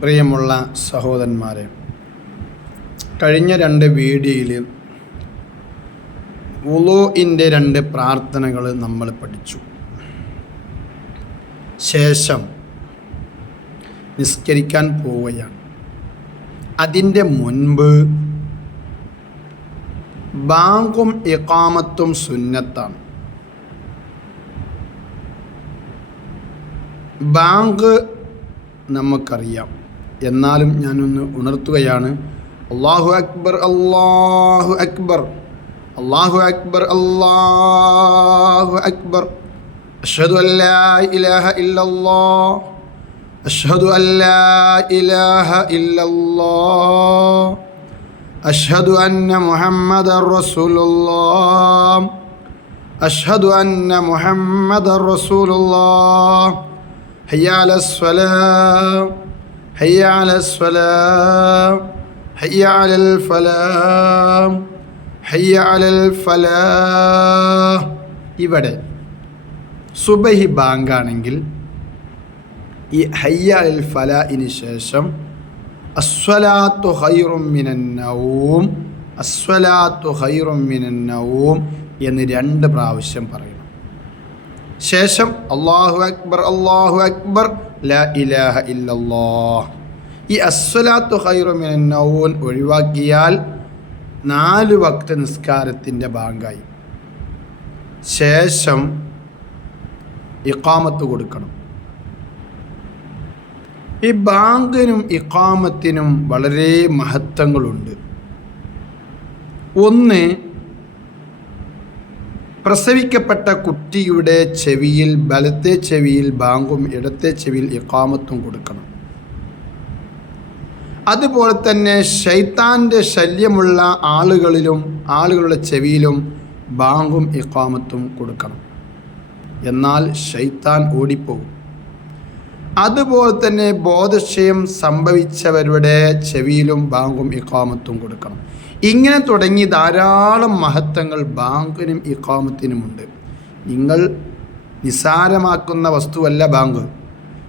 പ്രിയമുള്ള സഹോദരന്മാരെ, കഴിഞ്ഞ 2 വീഡിയോയിൽ വുളൂഇൻ്റെ 2 പ്രാർത്ഥനകൾ നമ്മൾ പഠിച്ചു. ശേഷം നിസ്കരിക്കാൻ പോവുകയാണ്. അതിൻ്റെ മുൻപ് ബാങ്കും ഇഖാമത്തും സുന്നത്താണ്. ബാങ്ക് നമുക്കറിയാം, എന്നാലും ഞാനൊന്ന് ഉണർത്തുകയാണ്. അല്ലാഹു അക്ബർ, അല്ലാഹു അക്ബർ, അല്ലാഹു അക്ബർ, അല്ലാഹു അക്ബർ. അഷ്ഹദു അല്ലാ ഇലാഹ ഇല്ലല്ലാഹ്, അഷ്ഹദു അല്ലാ ഇലാഹ ഇല്ലല്ലാഹ്, അഷ്ഹദു അന്ന മുഹമ്മദർ റസൂലുള്ളാഹ്, അഷ്ഹദു അന്ന മുഹമ്മദർ റസൂലുള്ളാഹ്. ഹയ്യ അലസ് സ്വലാഹ്, ഹയ്യ അലസ് സ്വലാഹ്, ഹയ്യ അലൽ ഫലാഹ്, ഹയ്യ അലൽ ഫലാഹ്. ഇവിടെ സുബഹി ബാങ്കാണെങ്കിൽ ഈ ഹയ്യ അലൽ ഫലാഹിന് ശേഷം അസ്വലാത്തു ഖൈറും മിനൻ നൗം, അസ്വലാത്തു ഖൈറും മിനൻ നൗം എന്ന് 2 പ്രാവശ്യം പറയണം. ശേഷം അല്ലാഹു അക്ബർ, അല്ലാഹു അക്ബർ, ലാ ഇലാഹ ഇല്ലല്ലാഹ്. ഈ അസ്വലാത്തു ഖൈറും മിനൻ നൗം ഒഴിവാക്കിയാൽ 4 വക്ത് നിസ്കാരത്തിൻ്റെ ബാങ്കായി. ശേഷം ഇഖാമത്ത് കൊടുക്കണം. ഈ ബാങ്കിനും ഇഖാമത്തിനും വളരെ മഹത്വങ്ങളുണ്ട്. ഒന്ന്, പ്രസവിക്കപ്പെട്ട കുട്ടിയുടെ ചെവിയിൽ, വലത്തെ ചെവിയിൽ ബാങ്കും ഇടത്തെ ചെവിയിൽ ഇഖാമത്തും കൊടുക്കണം. അതുപോലെ തന്നെ ശൈത്താൻ്റെ ശല്യമുള്ള ആളുകളുടെ ചെവിയിലും ബാങ്കും ഇഖാമത്തും കൊടുക്കണം. എന്നാൽ ശൈത്താൻ ഓടിപ്പോകും. അതുപോലെ തന്നെ ബോധക്ഷയം സംഭവിച്ചവരുടെ ചെവിയിലും ബാങ്കും ഇഖാമത്തും കൊടുക്കണം. ഇങ്ങനെ തുടങ്ങി ധാരാളം മഹത്വങ്ങൾ ബാങ്കിനും ഇഖാമത്തിനുമുണ്ട്. നിങ്ങൾ നിസാരമാക്കുന്ന വസ്തുവല്ല ബാങ്ക്.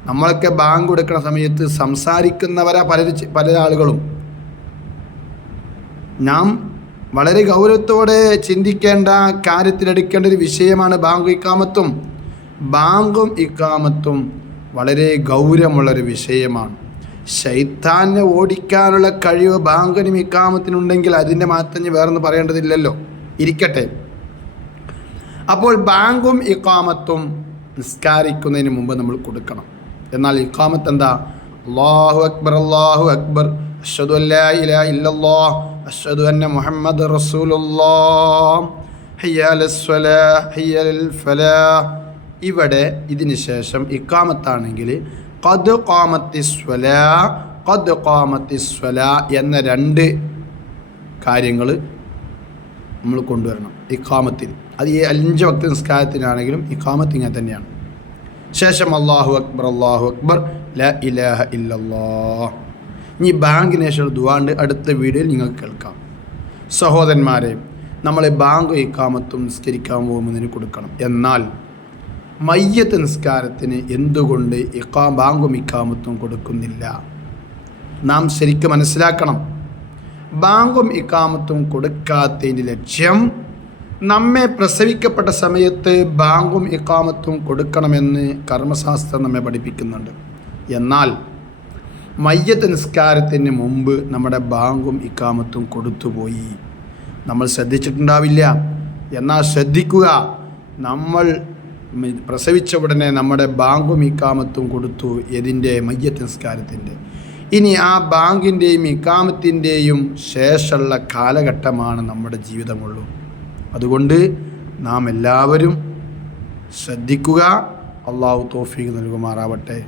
നമ്മളൊക്കെ ബാങ്ക് കൊടുക്കുന്ന സമയത്ത് സംസാരിക്കുന്നവരാ പല ആളുകളും. നാം വളരെ ഗൗരവത്തോടെ ചിന്തിക്കേണ്ട, കാര്യത്തിലെടുക്കേണ്ട ഒരു വിഷയമാണ് ബാങ്കും ഇഖാമത്തും. ബാങ്കും ഇഖാമത്തും വളരെ ഗൗരവമുള്ളൊരു വിഷയമാണ്. ശൈത്താനെ ഓടിക്കാനുള്ള കഴിവ് ബാങ്കിനും ഇഖാമത്തിനുണ്ടെങ്കിൽ അതിൻ്റെ മാറ്റം വേറൊന്നും പറയേണ്ടതില്ലല്ലോ. ഇരിക്കട്ടെ. അപ്പോൾ ബാങ്കും ഇഖാമത്തും നിസ്കാരിക്കുന്നതിന് മുമ്പ് നമ്മൾ കൊടുക്കണം. എന്നാൽ ഇഖാമത്ത് എന്താ? അല്ലാഹു അക്ബർ, അല്ലാഹു അക്ബർ, അഷ്ഹദു അല്ലാ ഇലാഹ ഇല്ലല്ലാഹ്, അഷ്ഹദു അന്ന മുഹമ്മദർ റസൂലുള്ളാഹ്, ഹയ്യ അലസ് സ്വലാഹ്, ഹയ്യ അലൽ ഫലാഹ്. ഇവിടെ ഇതിന് ശേഷം ഇഖാമത്താണെങ്കിൽ ഖദ് ഖാമത്തിസ് സ്വലാഹ്, ഖദ് ഖാമത്തിസ് സ്വലാഹ് എന്ന 2 കാര്യങ്ങൾ നമ്മൾ കൊണ്ടുവരണം ഇഖാമത്തിൽ. അത് ഈ 5 വക്ത് നിസ്കാരത്തിനാണെങ്കിലും ഇഖാമത്ത് ഇങ്ങനെ തന്നെയാണ്. ശേഷം അല്ലാഹു അക്ബർ, അല്ലാഹു അക്ബർ, ലാ ഇലാഹ ഇല്ലല്ലാഹ്. ഇനി ബാങ്കിന് ശേഷം ദുആണ്ട് അടുത്ത വീഡിയോയിൽ നിങ്ങൾക്ക് കേൾക്കാം. സഹോദരന്മാരെ, നമ്മൾ ബാങ്കും ഇഖാമത്തും നിസ്കരിക്കാൻ പോകുന്നതിന് കൊടുക്കണം. എന്നാൽ മയ്യത്ത് നിസ്കാരത്തിന് എന്തുകൊണ്ട് ബാങ്കും ഇഖാമത്തും കൊടുക്കുന്നില്ല? നാം ശരിക്കും മനസ്സിലാക്കണം. ബാങ്കും ഇഖാമത്തും കൊടുക്കാത്തതിൻ്റെ ലക്ഷ്യം, നമ്മെ പ്രസവിക്കപ്പെട്ട സമയത്ത് ബാങ്കും ഇഖാമത്തും കൊടുക്കണമെന്ന് കർമ്മശാസ്ത്രം നമ്മെ പഠിപ്പിക്കുന്നുണ്ട്. എന്നാൽ മയ്യത്ത് നിസ്കാരത്തിന് മുമ്പ് നമ്മുടെ ബാങ്കും ഇഖാമത്തും കൊടുത്തുപോയി. നമ്മൾ ശ്രദ്ധിച്ചിട്ടുണ്ടാവില്ല. എന്നാൽ ശ്രദ്ധിക്കുക, നമ്മൾ പ്രസവിച്ച ഉടനെ നമ്മുടെ ബാങ്കും ഇഖാമത്തും കൊടുത്തു. ഇതിൻ്റെ മയ്യത്ത് നിസ്കാരത്തിൻ്റെ. ഇനി ആ ബാങ്കിൻ്റെയും ഇഖാമത്തിൻ്റെയും ശേഷമുള്ള കാലഘട്ടമാണ് നമ്മുടെ ജീവിതമുള്ളൂ. അതുകൊണ്ട് നാം എല്ലാവരും ശ്രദ്ധിക്കുക. അള്ളാഹു തൗഫീഖ് നൽകുമാറാവട്ടെ.